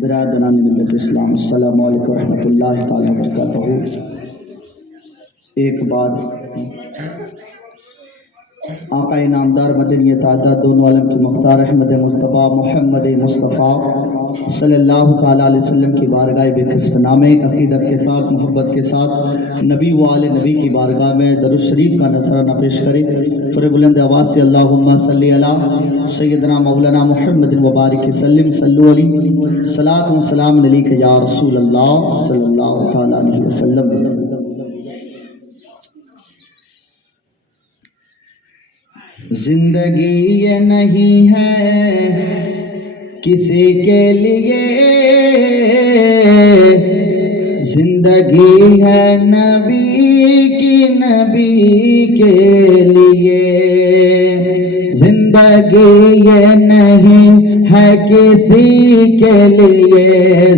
برادران ملت اسلام، السلام علیکم ورحمۃ اللہ تعالیٰ وبرکاتہ۔ ایک بار آقا نامدار مدنی تعداد دونوں عالم کی مختار احمد مصطفیٰ محمد مصطفیٰ صلی اللہ تعالیٰ علیہ وسلم کی بارگاہ بے کسب نامے عقیدت کے ساتھ محبت کے ساتھ نبی و آل نبی کی بارگاہ میں درود شریف کا نذرانہ پیش کرے۔ پورے بلند آواز سے اللہم صلی علی سیدنا مولانا محمد وبارک وسلم، صلو علیہ صلاۃ و سلام علیک یا رسول اللہ صلی اللہ تعالیٰ علیہ وسلم۔ زندگی یہ نہیں ہے کسی کے لیے، زندگی ہے نبی کی، نبی کے لیے۔ زندگی یہ نہیں ہے کسی کے لیے،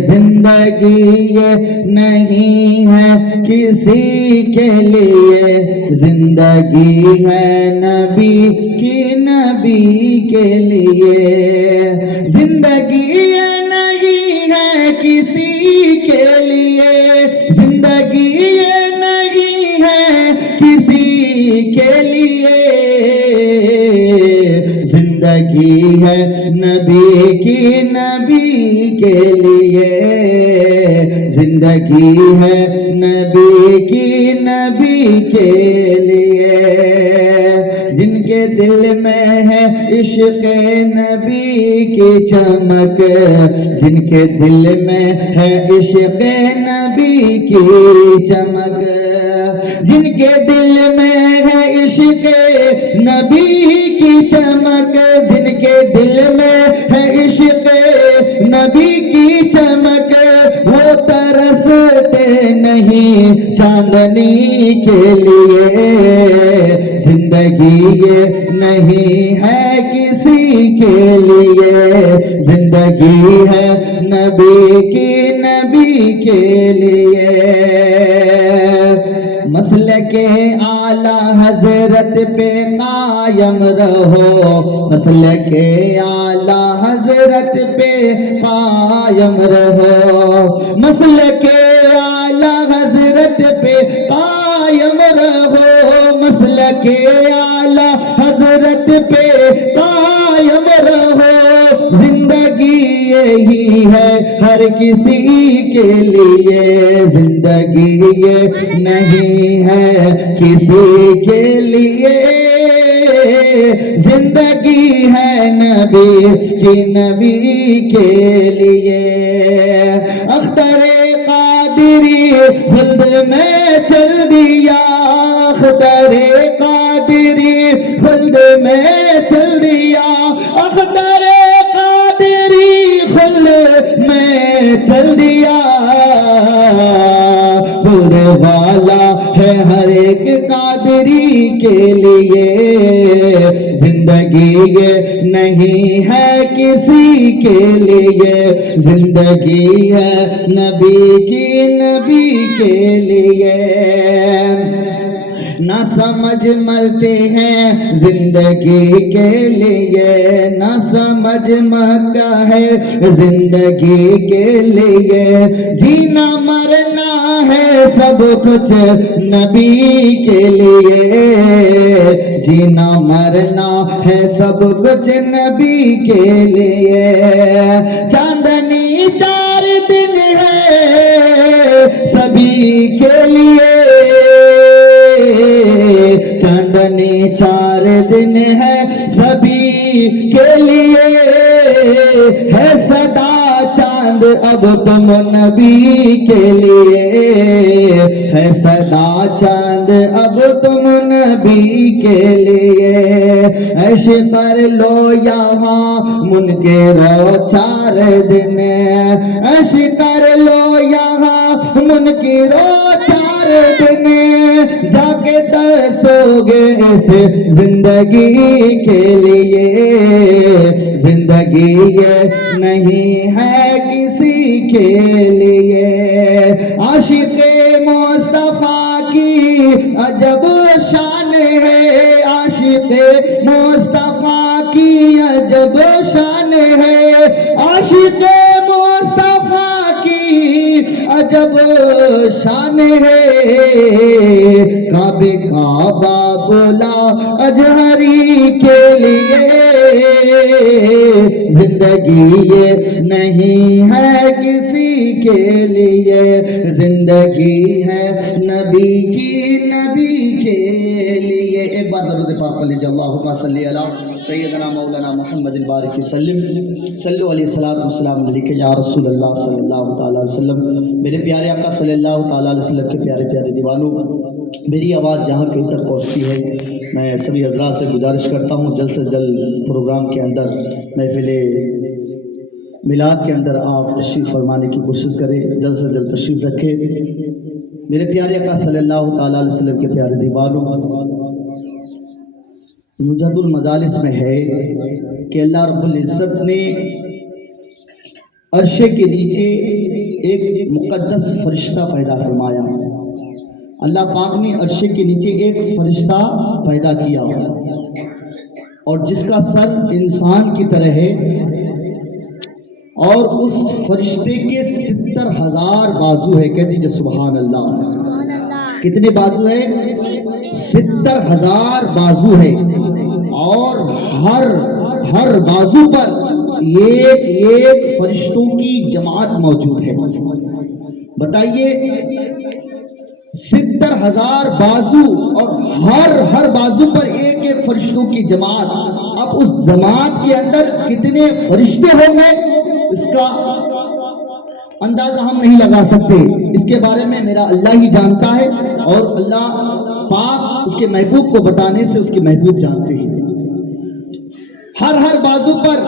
زندگی یہ نہیں ہے کسی کے لیے، زندگی ہے نبی کی، نبی کے لیے۔ زندگی یہ نہیں ہے کسی کے لیے، زندگی یہ نہیں ہے کسی کے لیے، زندگی ہے نبی کی، نبی کے لیے۔ زندگی ہے نبی کی، نبی کے لیے۔ جن کے دل میں ہے عشق نبی کی چمک، جن کے دل میں ہے عشق نبی کی چمک، جن کے دل میں ہے عشق نبی کی چمک، جن کے دل میں ہے عشق نبی کی چمک، وہ ترستے نہیں چاندنی کے لیے۔ زندگی یہ نہیں ہے کسی کے لیے، زندگی ہے نبی کی، نبی کے لیے۔ مسلک اعلیٰ حضرت پہ قائم رہو، مسلک اعلیٰ حضرت پہ قائم رہو، مسلک اعلیٰ حضرت پہ قائم رہو، مسلک اعلیٰ حضرت پہ قائم رہو۔ زندگی یہی ہے ہر کسی کے لیے، زندگی یہ نہیں ہے کسی کے لیے، زندگی ہے نبی کی، نبی کے لیے۔ اختر قادری خلد میں چل دیا، اختر قادری خلد میں چل دیا، اختر قادری خلد میں چل دیا۔ خود والا ہے ہر ایک قادری کے لیے، زندگی یہ نہیں ہے کسی کے لیے، زندگی ہے نبی کی، نبی کے لیے۔ نہ سمجھ مرتے ہیں زندگی کے لیے، نہ سمجھ مکہ ہے زندگی کے لیے، جینا مرنا ہے سب کچھ نبی کے لیے، جینا مرنا ہے سب کچھ نبی کے لیے۔ چاندنی 4 دن ہے سبھی کے لیے، چاندنی 4 دن ہے سبھی کے لیے، ہے صدا چاند اب تم نبی کے لیے، ہے صدا چاند اب تم نبی کے لیے۔ عیش کر لو یہاں منکرو 4 دن، عیش کر لو یہاں منکرو 4 دن، جا کے ترسو گے اس زندگی کے لیے، زندگی یہ نہیں ہے کسی کے لیے۔ عاشق مصطفیٰ کی عجب شان ہے، عاشق مصطفیٰ کی عجب شان ہے، عاشق مصطفیٰ عجب شان ہے کعبے کعبہ بولا اجہری کے لیے زندگی یہ نہیں ہے کسی کے لیے زندگی ہے نبی کی نبی کے لیے ایک بار درود پاک پڑھ لیجیے اللہم صلی علی سیدنا مولانا محمد البارک وسلم صلو علیہ الصلوۃ والسلام علیک یا رسول اللہ صلی اللہ تعالی علیہ وسلم میرے پیارے آقا صلی اللہ تعالی علیہ وسلم کے پیارے پیارے دیوانوں میری آواز جہاں کہیں تک پہنچتی ہے میں سبھی حضرات سے گزارش کرتا ہوں جلد سے جلد پروگرام کے اندر محفل میلاد کے اندر آپ تشریف فرمانے کی کوشش کریں جلد سے جلد تشریف رکھیں میرے پیارے آقا صلی اللہ تعالیٰ علیہ وسلم کے پیارے دیوانوں نجد المجالس میں ہے کہ اللہ رب العزت نے عرش کے نیچے ایک مقدس فرشتہ پیدا فرمایا اللہ پاک نے عرش کے نیچے ایک فرشتہ پیدا کیا اور جس کا سر انسان کی طرح ہے اور اس فرشتے کے 70,000 بازو ہے کہہ دیجیے سبحان اللہ کتنے بازو ہے 70,000 بازو ہے اور ہر بازو پر ایک فرشتوں کی جماعت موجود ہے بتائیے 70,000 بازو اور ہر بازو پر ایک فرشتوں کی جماعت اب اس جماعت کے اندر کتنے فرشتے ہوں گے اس کا اندازہ ہم نہیں لگا سکتے اس کے بارے میں میرا اللہ ہی جانتا ہے اور اللہ پاک اس کے محبوب کو بتانے سے اس کے محبوب جانتے ہیں ہر بازو پر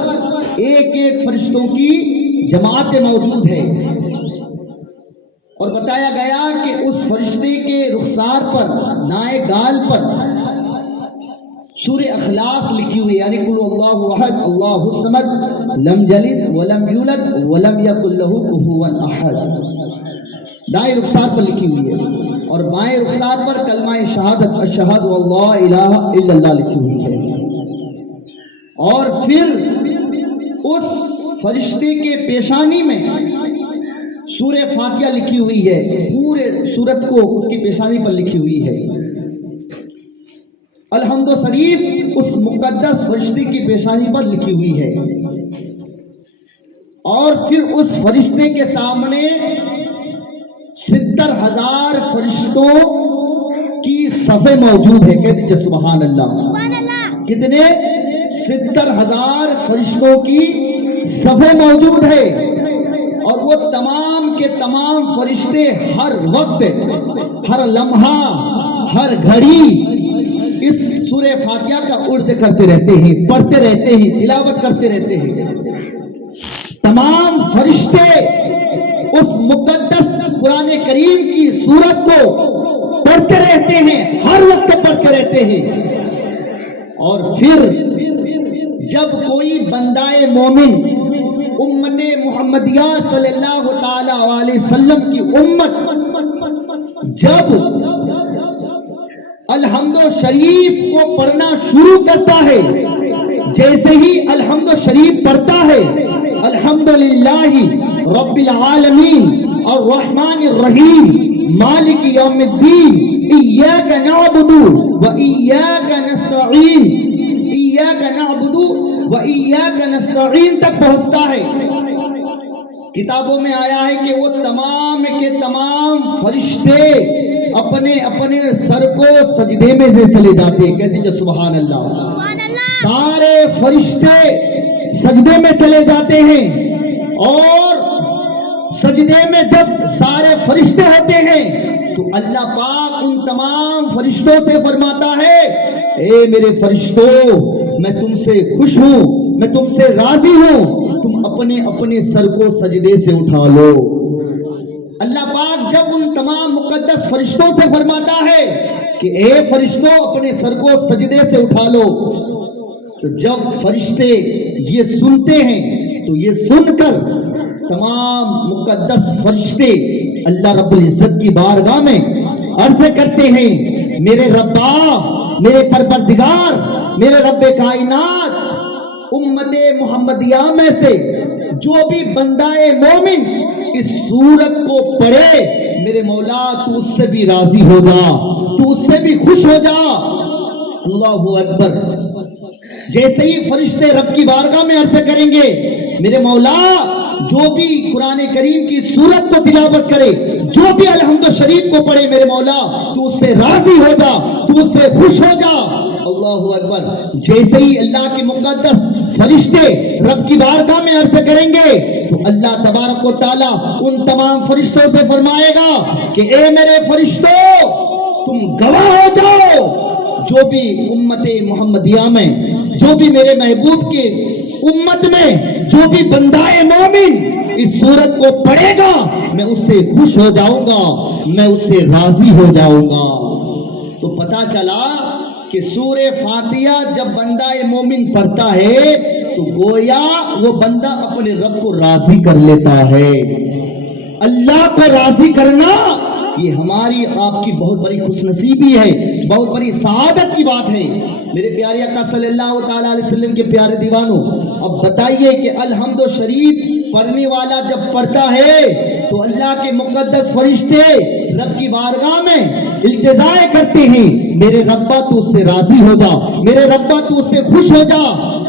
ایک فرشتوں کی جماعت موجود ہے اور بتایا گیا کہ اس فرشتے کے رخسار پر نائے گال پر سورہ اخلاص لکھی ہوئی یعنی قل اللہ احد اللہ الصمد لم یلد ولم یولد ولم یکن لہ کفوا احد دائیں رخسار پر لکھی ہوئی ہے اور بائیں رخسار پر کلمہ شہادت اشہد واللہ الہ الا اللہ لکھی ہوئی ہے اور پھر اس فرشتے کے پیشانی میں سورہ فاتحہ لکھی ہوئی ہے پورے سورت کو اس کی پیشانی پر لکھی ہوئی ہے الحمد شریف اس مقدس فرشتے کی پیشانی پر لکھی ہوئی ہے اور پھر اس فرشتے کے سامنے 70,000 فرشتوں کی صفیں موجود ہے کہہ دیجیے سبحان اللہ کتنے 70,000 فرشتوں کی صفیں موجود ہے اور وہ تمام کے تمام فرشتے ہر وقت ہر لمحہ ہر گھڑی اس سورہ فاتحہ کا عرض کرتے رہتے ہیں پڑھتے رہتے ہیں تلاوت کرتے رہتے ہیں تمام فرشتے اس مقدس قرآن کریم کی سورت کو پڑھتے رہتے ہیں ہر وقت پڑھتے رہتے ہیں اور پھر جب کوئی بندہ مومن امت محمدیہ صلی اللہ تعالی علیہ وسلم کی امت جب الحمد شریف کو پڑھنا شروع کرتا ہے جیسے ہی الحمد شریف پڑھتا ہے الحمدللہ رب العالمین الرحمن الرحیم مالک یوم الدین ایاک نعبد و ایاک نستعین ایاک نعبد و ایاک نستعین تک پہنچتا ہے کتابوں میں آیا ہے کہ وہ تمام کے تمام فرشتے اپنے اپنے سر کو سجدے میں سے چلے جاتے ہیں کہتے ہیں سبحان اللہ سارے فرشتے سجدے میں چلے جاتے ہیں اور سجدے میں جب سارے فرشتے ہوتے ہیں تو اللہ پاک ان تمام فرشتوں سے فرماتا ہے اے میرے فرشتوں میں تم سے خوش ہوں میں تم سے راضی ہوں تم اپنے اپنے سر کو سجدے سے اٹھا لو اللہ پاک جب ان تمام مقدس فرشتوں سے فرماتا ہے کہ اے فرشتوں اپنے سر کو سجدے سے اٹھا لو تو جب فرشتے یہ سنتے ہیں تو یہ سن کر تمام مقدس فرشتے اللہ رب العزت کی بارگاہ میں عرض کرتے ہیں میرے ربا میرے پروردگار میرے رب کائنات امت محمدیہ میں سے جو بھی بندہ مومن اس سورت کو پڑھے میرے مولا تو اس سے بھی راضی ہو جا، تو اس سے بھی خوش ہو جا۔ اللہ اکبر۔ جیسے ہی فرشتے رب کی بارگاہ میں عرض کریں گے میرے مولا جو بھی قرآن کریم کی سورت کو تلاوت کرے، جو بھی الحمد شریف کو پڑھے میرے مولا تو اس سے راضی ہو جا، تو اس سے خوش ہو جا۔ اللہ اکبر۔ جیسے ہی اللہ کے مقدس فرشتے رب کی بارگاہ میں عرض کریں گے تو اللہ تبارک و تعالی ان تمام فرشتوں سے فرمائے گا کہ اے میرے فرشتوں تم گواہ ہو جاؤ، جو بھی امت محمدیہ میں، جو بھی میرے محبوب کے امت میں جو بھی بندہ مومن اس سورت کو پڑھے گا میں اس سے خوش ہو جاؤں گا، میں اس سے راضی ہو جاؤں گا۔ تو پتا چلا کہ سورہ فاتحہ جب بندہ مومن پڑھتا ہے تو گویا وہ بندہ اپنے رب کو راضی کر لیتا ہے۔ اللہ کو راضی کرنا یہ ہماری آپ کی بہت بڑی خوش نصیبی ہے، بہت بڑی سعادت کی بات ہے۔ میرے پیارے آقا صلی اللہ تعالیٰ علیہ وسلم کے پیارے دیوانوں، اب بتائیے کہ الحمد شریف پڑھنے والا جب پڑھتا ہے تو اللہ کے مقدس فرشتے رب کی بارگاہ میں التجا کرتے ہیں میرے ربا تو اس سے راضی ہو جا، میرے ربا تو اس سے خوش ہو جا۔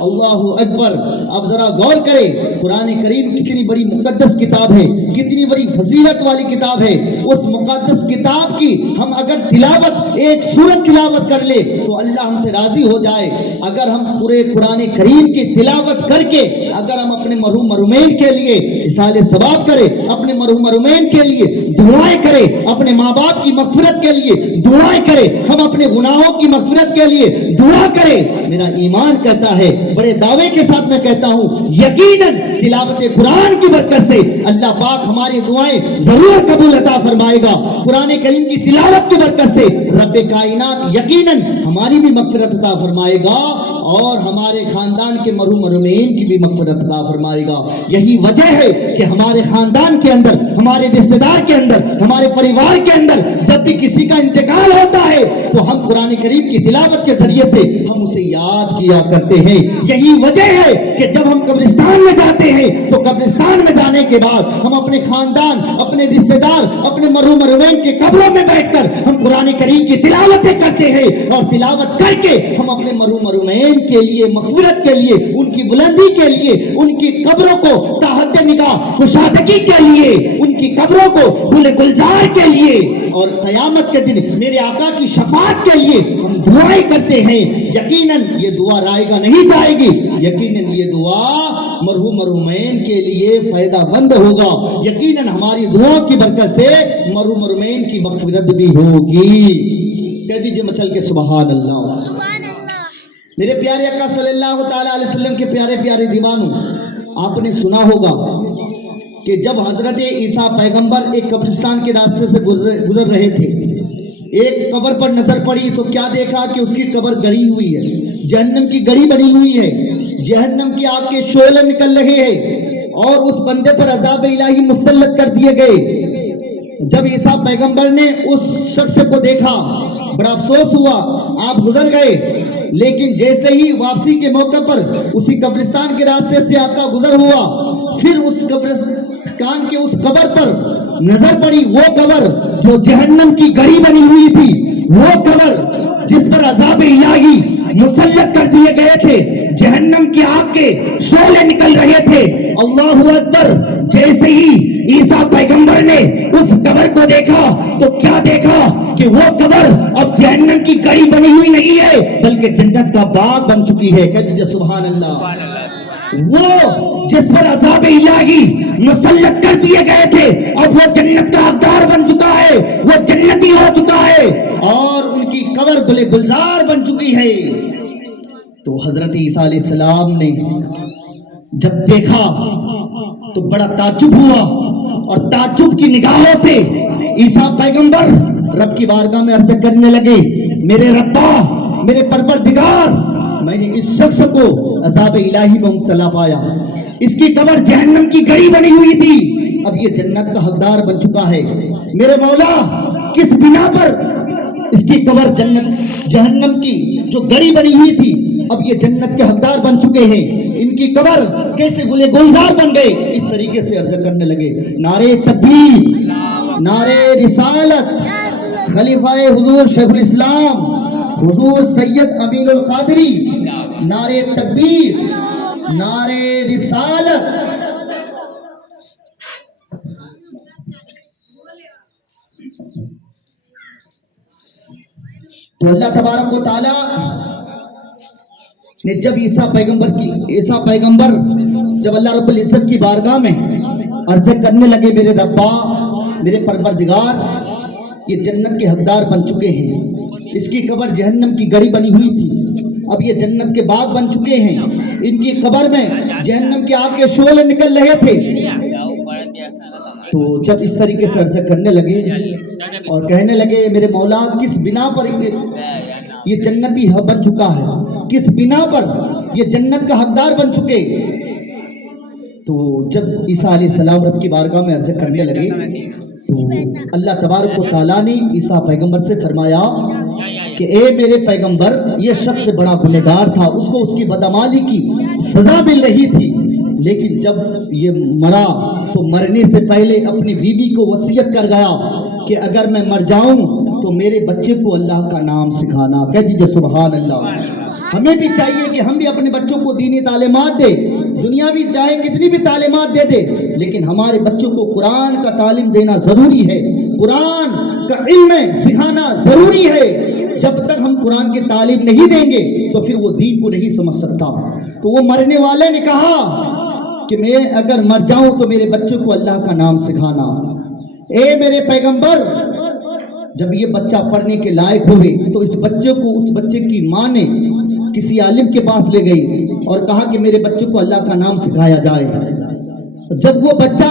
اللہ اکبر۔ اب ذرا غور کریں قرآن کریم کتنی بڑی مقدس کتاب ہے، کتنی بڑی فضیلت والی کتاب ہے۔ اس مقدس کتاب کی ہم اگر تلاوت ایک سورت تلاوت کر لے تو اللہ ہم سے راضی ہو جائے۔ اگر ہم پورے قرآن کریم کی تلاوت کر کے اگر ہم اپنے مرحوم مرحومین کے لیے اصال ثواب کرے، اپنے مرحوم مرحومین کے لیے دعائیں کرے، اپنے ماں باپ کی مغفرت کے لیے دعائیں کرے، ہم اپنے گناہوں کی مغفرت کے لیے دعا کرے، میرا ایمان کہتا ہے، بڑے دعوے کے ساتھ میں کہتا ہوں، یقیناً تلاوت قرآن کی برکت سے اللہ پاک ہماری دعائیں ضرور قبول عطا فرمائے گا۔ قرآن کریم کی تلاوت کی برکت سے رب کائنات یقیناً ہماری بھی مغفرت عطا فرمائے گا اور ہمارے خاندان کے مرحوم مرحومین کی بھی مغفرت عطا فرمائے گا۔ یہی وجہ ہے کہ ہمارے خاندان کے اندر، ہمارے رشتہ دار کے اندر، ہمارے پریوار کے اندر جب بھی کسی کا انتقال ہوتا ہے تو ہم قرآن کریم کی تلاوت کے ذریعے سے ہم اسے یاد کیا کرتے ہیں۔ یہی وجہ ہے کہ جب ہم قبرستان میں جاتے ہیں تو قبرستان میں جانے کے بعد ہم اپنے خاندان، اپنے رشتہ دار، اپنے مرحوم مرحومین کے قبروں میں بیٹھ کر ہم قرآن کریم کی تلاوتیں کرتے ہیں اور تلاوت کر کے ہم اپنے مرحوم مرحومین کے لیے مغفرت کے لیے، ان کی بلندی کے لیے، ان کی قبروں کو تحت نگاہ کشادگی کے لیے، ان کی قبروں کو گل گلزار کے لیے اور قیامت کے دن میرے آقا کی شفاعت کے لیے ہم دعائیں کرتے ہیں۔ یقیناً یہ دعا رائے گا نہیں جائے گی، یقیناً یہ دعا مرحوم مرحومین کے لیے فائدہ مند ہوگا، یقیناً ہماری دعاؤں کی برکت سے مرحوم مرحومین کی مغفرت بھی ہوگی۔ کہہ دیجئے مچل کے سبحان اللہ۔ سبحان اللہ۔ میرے پیارے آقا صلی اللہ تعالیٰ علیہ وسلم کے پیارے پیارے دیوانوں، آپ نے سنا ہوگا کہ جب حضرت عیسیٰ پیغمبر ایک قبرستان کے راستے سے گزر رہے تھے، ایک قبر پر نظر پڑی تو کیا دیکھا کہ اس کی قبر گڑی ہوئی ہے، جہنم کی گڑی بنی ہوئی ہے، جہنم کی آگ کے شعلے نکل رہے ہیں اور اس بندے پر عذاب الہی مسلط کر دیے گئے۔ جب عیسیٰ پیغمبر نے اس شخص کو دیکھا بڑا افسوس ہوا، آپ گزر گئے، لیکن جیسے ہی واپسی کے موقع پر اسی قبرستان کے راستے سے آپ کا گزر ہوا، پھر اس قبرستان کے اس قبر پر نظر پڑی، وہ قبر جو جہنم کی گڑی بنی ہوئی تھی، وہ قبر جس پر عذاب الہی مسلط کر دیے گئے تھے، جہنم کی آگ کے شعلے نکل رہے تھے۔ اللہ اکبر۔ جیسے ہی عیسیٰ پیغمبر نے اس قبر کو دیکھا تو کیا دیکھا کہ وہ قبر اب جہنم کی گڑی بنی ہوئی نہیں ہے بلکہ جنت کا باغ بن چکی ہے۔ کہہ دیجیے سبحان اللہ۔ وہ جس پر عذاب الہی مسلط کر دیے گئے تھے اب وہ جنت کا حقدار بن چکا ہے، وہ جنتی ہو چکا ہے اور ان کی قبر گل گلزار بن چکی ہے۔ تو حضرت عیسیٰ علیہ السلام نے جب دیکھا تو بڑا تعجب ہوا اور تعجب کی نگاہوں سے عیسیٰ پیغمبر رب کی بارگاہ میں عرض کرنے لگے، میرے ربا، میرے پروردگار، میں نے اس شخص کو عذاب الہی میں مبتلا پایا، اس کی قبر جہنم کی گڑی بنی ہوئی تھی، اب یہ جنت کا حقدار بن چکا ہے۔ میرے مولا، کس بنا پر اس کی قبر جہنم کی جو گڑی بنی ہوئی تھی اب یہ جنت کے حقدار بن چکے ہیں، ان ان کی قبر کیسے گلے گلزار بن گئے، اس طریقے سے عرض کرنے لگے نعرے تکبیر، نعرے رسالت، خلیفہ حضور شیخ الاسلام حضور سید امین القادری، نعرے تکبیر، نعرے رسالت۔ تو اللہ تبارک و تعالی نے جب عیسیٰ پیغمبر جب اللہ رب العزت کی بارگاہ میں عرض کرنے لگے میرے ربا، میرے پروردگار، یہ جنت کے حقدار بن چکے ہیں، اس کی قبر جہنم کی گڑی بنی ہوئی تھی، اب یہ جنت کے باغ بن چکے ہیں، ان کی قبر میں جہنم کے آگ کے شعلے نکل رہے تھے۔ تو جب اس طریقے سے عرض کرنے لگے اور کہنے لگے میرے مولا کس بنا پر یہ جنتی بن چکا ہے، کس بنا پر یہ جنت کا حقدار بن چکے، تو جب عیسیٰ علیہ السلام رب کی بارگاہ میں عرض کرنے لگے تو اللہ تبارک و تعالیٰ نے عیسیٰ پیغمبر سے فرمایا کہ اے میرے پیغمبر، یہ شخص بڑا گنہگار تھا، اس کو اس کی بدعمالی کی سزا مل رہی تھی، لیکن جب یہ مرا تو مرنے سے پہلے اپنی بیوی کو وصیت کر گیا کہ اگر میں مر جاؤں تو میرے بچے کو اللہ کا نام سکھانا۔ کہہ دیجئے سبحان اللہ۔ ہمیں بھی چاہیے کہ ہم بھی اپنے بچوں کو دینی تعلیمات دیں، دنیاوی چاہے کتنی بھی تعلیمات دے دے، لیکن ہمارے بچوں کو قرآن کا تعلیم دینا ضروری ہے، قرآن کا علم سکھانا ضروری ہے۔ جب تک ہم قرآن کی تعلیم نہیں دیں گے تو پھر وہ دین کو نہیں سمجھ سکتا۔ تو وہ مرنے والے نے کہا کہ میں اگر مر جاؤں تو میرے بچے کو اللہ کا نام سکھانا۔ اے میرے پیغمبر، جب یہ بچہ پڑھنے کے لائق ہوئے تو اس بچے کی ماں نے کسی عالم کے پاس لے گئی اور کہا کہ میرے بچے کو اللہ کا نام سکھایا جائے۔ جب وہ بچہ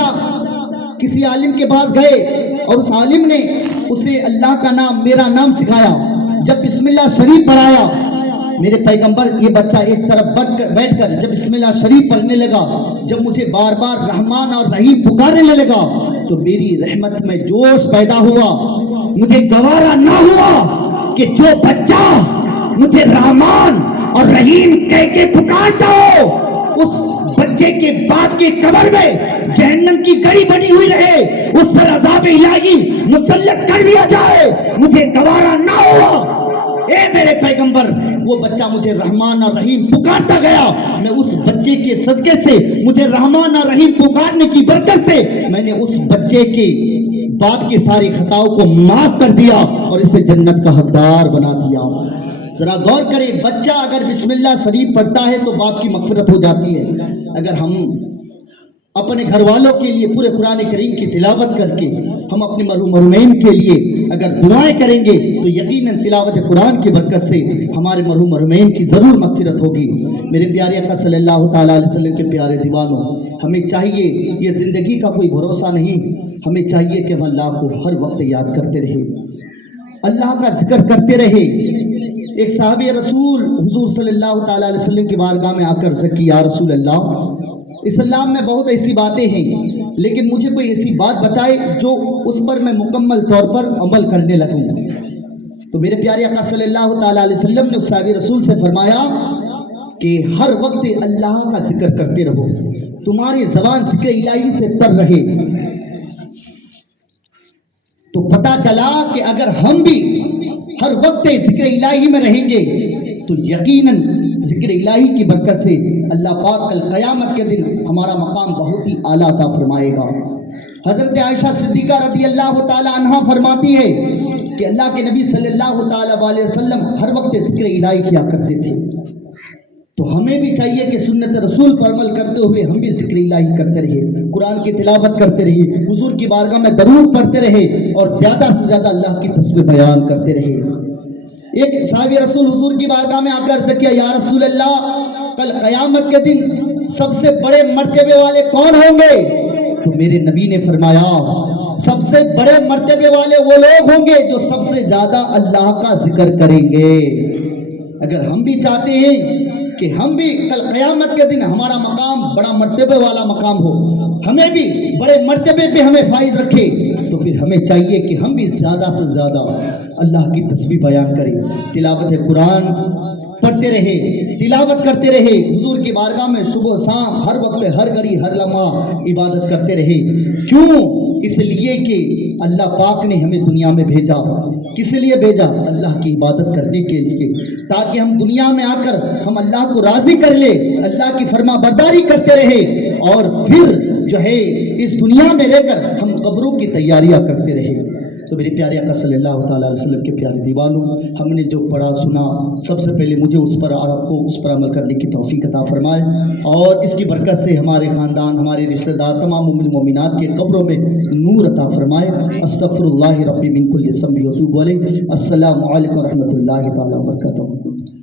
کسی عالم کے پاس گئے اور اس عالم نے اسے اللہ کا نام، میرا نام سکھایا، جب بسم اللہ شریف پڑھایا، میرے پیغمبر یہ بچہ ایک طرف بیٹھ کر جب بسم اللہ شریف پڑھنے لگا، جب مجھے بار بار رحمان اور رحیم پکارنے لگا تو میری رحمت میں جوش پیدا ہوا، مجھے گوارا نہ ہوا کہ جو بچہ مجھے رحمان اور رحیم کہہ کے پکارتا ہو اس بچے کے باپ کے قبر میں جہنم کی گڑی بنی ہوئی رہے، اس پر عذاب الہی مسلط کر دیا جائے، مجھے گوارا نہ ہوا۔ اے میرے پیغمبر، وہ بچہ مجھے رحمان اور رحیم پکارتا گیا، میں اس بچے کے صدقے سے، مجھے رحمان اور رحیم پکارنے کی برکت سے میں نے اس بچے کے باپ کے ساری خطاؤں کو معاف کر دیا اور اسے جنت کا حقدار بنا دیا۔ ذرا غور کریں، بچہ اگر بسم اللہ شریف پڑھتا ہے تو باپ کی مغفرت ہو جاتی ہے۔ اگر ہم اپنے گھر والوں کے لیے پورے قرآن کریم کی تلاوت کر کے ہم اپنے مرحومین کے لیے اگر دعائیں کریں گے تو یقیناً تلاوت قرآن کی برکت سے ہمارے مرحومین کی ضرور مغفرت ہوگی۔ میرے پیارے آقا صلی اللہ تعالیٰ علیہ وسلم کے پیارے دیوانوں، ہمیں چاہیے، یہ زندگی کا کوئی بھروسہ نہیں، ہمیں چاہیے کہ ہم اللہ کو ہر وقت یاد کرتے رہے، اللہ کا ذکر کرتے رہے۔ ایک صحابی رسول حضور صلی اللہ تعالیٰ علیہ وسلم کی بارگاہ میں آ کر ذکی یا رسول اللہ، اسلام میں بہت ایسی باتیں ہیں لیکن مجھے کوئی ایسی بات بتائے جو اس پر میں مکمل طور پر عمل کرنے لگوں۔ تو میرے پیارے آقا صلی اللہ تعالیٰ علیہ وسلم نے اس صحابی رسول سے فرمایا کہ ہر وقت اللہ کا ذکر کرتے رہو، تمہاری زبان ذکر الہی سے تر رہے۔ تو پتا چلا کہ اگر ہم بھی ہر وقت ذکر الہی میں رہیں گے تو یقیناً ذکر الہی کی برکت سے اللہ پاک کل قیامت کے دن ہمارا مقام بہت ہی اعلیٰ عطا فرمائے گا۔ حضرت عائشہ صدیقہ رضی اللہ تعالی عنہا فرماتی ہے کہ اللہ کے نبی صلی اللہ تعالی علیہ وسلم ہر وقت ذکر الہی کیا کرتے تھے۔ تو ہمیں بھی چاہیے کہ سنت رسول پر عمل کرتے ہوئے ہم بھی ذکر الہی کرتے رہے، قرآن کی تلاوت کرتے رہے، حضور کی بارگاہ میں درود پڑھتے رہے اور زیادہ سے زیادہ اللہ کی تسبیح بیان کرتے رہے۔ ایک صحابی رسول حضور کی بارگاہ میں آ کر عرض کیا، یا رسول اللہ، کل قیامت کے دن سب سے بڑے مرتبے والے کون ہوں گے؟ تو میرے نبی نے فرمایا، سب سے بڑے مرتبے والے وہ لوگ ہوں گے جو سب سے زیادہ اللہ کا ذکر کریں گے۔ اگر ہم بھی چاہتے ہیں کہ ہم بھی کل قیامت کے دن ہمارا مقام بڑا مرتبے والا مقام ہو، ہمیں بھی بڑے مرتبے پہ ہمیں فائز رکھے، تو پھر ہمیں چاہیے کہ ہم بھی زیادہ سے زیادہ اللہ کی تسبیح بیان کریں، تلاوت قرآن پڑھتے رہے، تلاوت کرتے رہے، حضور کی بارگاہ میں صبح شام ہر وقت ہر گھڑی ہر لمحہ عبادت کرتے رہے۔ کیوں؟ اس لیے کہ اللہ پاک نے ہمیں دنیا میں بھیجا۔ کس لیے بھیجا؟ اللہ کی عبادت کرنے کے لیے، تاکہ ہم دنیا میں آ کر ہم اللہ کو راضی کر لے، اللہ کی فرما برداری کرتے رہے، اور پھر جو ہے اس دنیا میں رہ کر ہم قبروں کی تیاریاں کرتے رہے۔ تو میرے پیارے آقا صلی اللہ تعالیٰ علیہ وسلم کے پیارے دیوانوں، ہم نے جو پڑھا سنا، سب سے پہلے مجھے اس پر اور آپ کو اس پر عمل کرنے کی توفیق عطا فرمائے، اور اس کی برکت سے ہمارے خاندان، ہمارے رشتہ دار، تمام مومن مومنات کے قبروں میں نور عطا فرمائے۔ استغفر اللہ ربی من کل ذنب واتوب الیہ۔ السلام علیکم ورحمۃ اللہ تعالیٰ وبرکاتہ۔